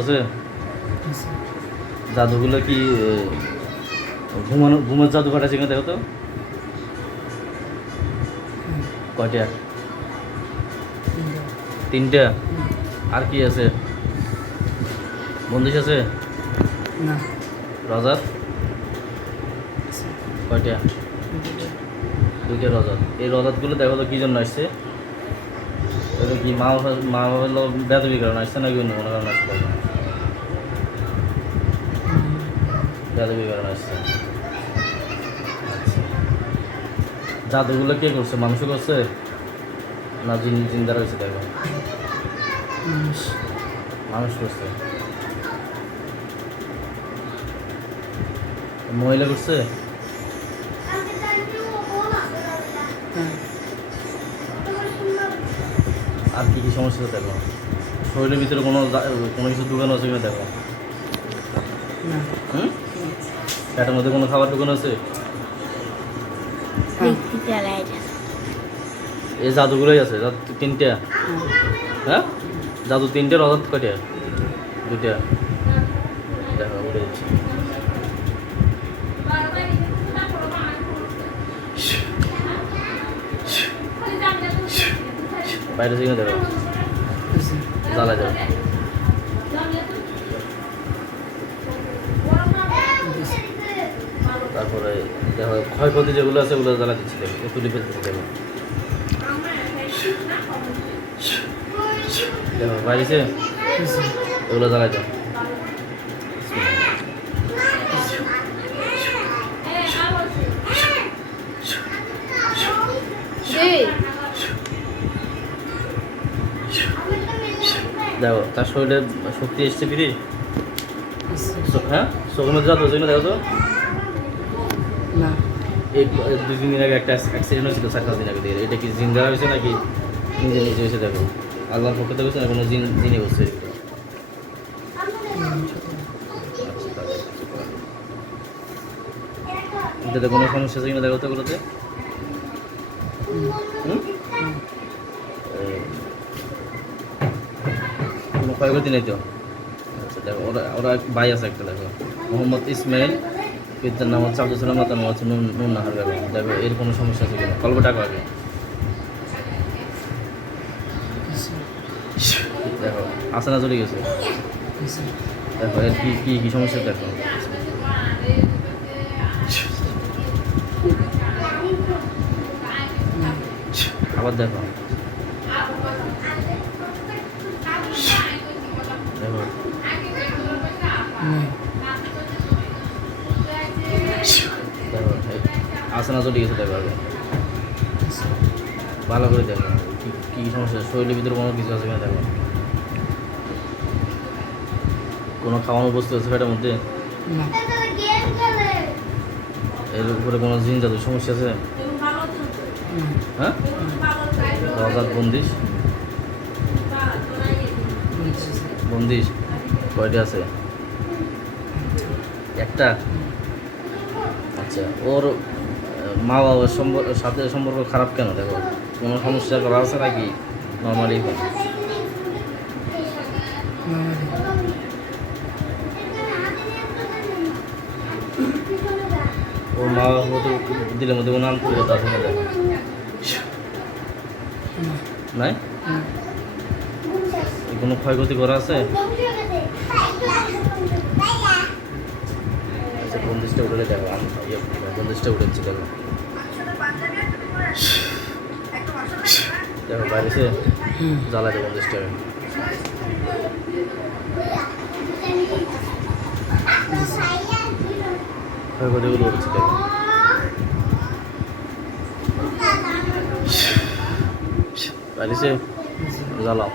আছে জাদুগুলো কি ঘুমের জাদু কাটাচ্ছে কিনা দেখো তো কয়টা? তিনটা। আর কি আছে? বন্দিশ আছে না রজাত কয়টা? দুইটা রজাত। এই রজাতগুলো দেখো তো কি জন্য আসছে? এটা কি মা বাবার বেদবি কারণে আসছে নাকি অন্য কোনো কারণে আসছে? বেদবি কারণে আসছে। জাদুগুলো কে করছে? মানুষ করছে না জিন্দারা হয়েছে? দেখো মানুষ করছে। মহিলা করছে? আর কি কি সমস্যা দেখো? শরীরের ভিতরে কোনো কিছু দোকান আছে কিনা দেখো? পেটের মধ্যে কোনো খাবার দোকান আছে? এই জাদুগুলোই আছে। জাদু তিনটা। হ্যাঁ জাদু তিনটে, রজাত কয়টা? দুইটা। দেখো উঠে যাচ্ছে। বাইরে থেকে দেখো জ্বালা যাও। তারপরে দেখো ক্ষয়ক্ষতি যেগুলো আছে ওগুলো জ্বালা দিচ্ছি। দেখো তুলে ফেলতেছি। দেখো দেখো বাইরেছে এগুলো জ্বালা যাও। দেখো তার শরীরে শক্তি এসছে ফিরে। হ্যাঁ চোখের মধ্যে জাদু হচ্ছে না? দেখো তো এই 2-3 দিন আগে একটা অ্যাক্সিডেন্ট হয়েছিল, 4-5 দিন আগে দিয়ে। এটা কি জিন্দা হয়েছে নাকি নিজে নিজে হয়েছে? দেখো আল্লাহর পক্ষে থেকে হচ্ছে না কোনো জিনে বসছে। এটাতে কোনো সমস্যা আছে কিনা দেখো তো এগুলোতে। কোনো ক্ষয়ক্ষতি নেই তো? আচ্ছা দেখো ওরা ভাই আছে একটা। দেখো মোহাম্মদ ইসমাইল, পিতার নাম হচ্ছে আব্দুল সালাম, মাতার নাম হচ্ছে নুন নাহার বেগম। দেখো এর কোনো সমস্যা আছে কিনা? কল্প টাকা আগে দেখো আসে না চলে গেছে। দেখো এর কি কি কি সমস্যা দেখো। আবার দেখো দেখো দেখো আসে না চলে গেছে। দেখো আগে ভালো করে দেখো কি কি সমস্যা। শরীরের ভিতরে কোনো কিছু আছে কিনা দেখো। কোনো খাওয়ানোর বস্তু আছে পেটের মধ্যে? এর উপরে কোনো জিন জাদু সমস্যা আছে? হ্যাঁ রজাত বন্দিশ বন্দিশ কয়টা আছে? একটা। আচ্ছা ওর মা বাবার সাথে সম্পর্ক খারাপ কেন? দেখো কোনো সমস্যা করা আছে নাকি নর্মালি? ওর মা বাবার মতো দিলের মধ্যে কোনো আন্তরিকতা আছে না? দেখো নাই? কোনো ক্ষয়ক্ষতি করা আছে? আচ্ছা বন্দিশটা উঠে দেখো। বন্দিশটা উঠেছে। দেখো দেখো বাইরেছে জ্বালাতে বন্দিশটা। ক্ষয়ক্ষতিগুলো উঠেছে। দেখো বাইরেছে জ্বালাও।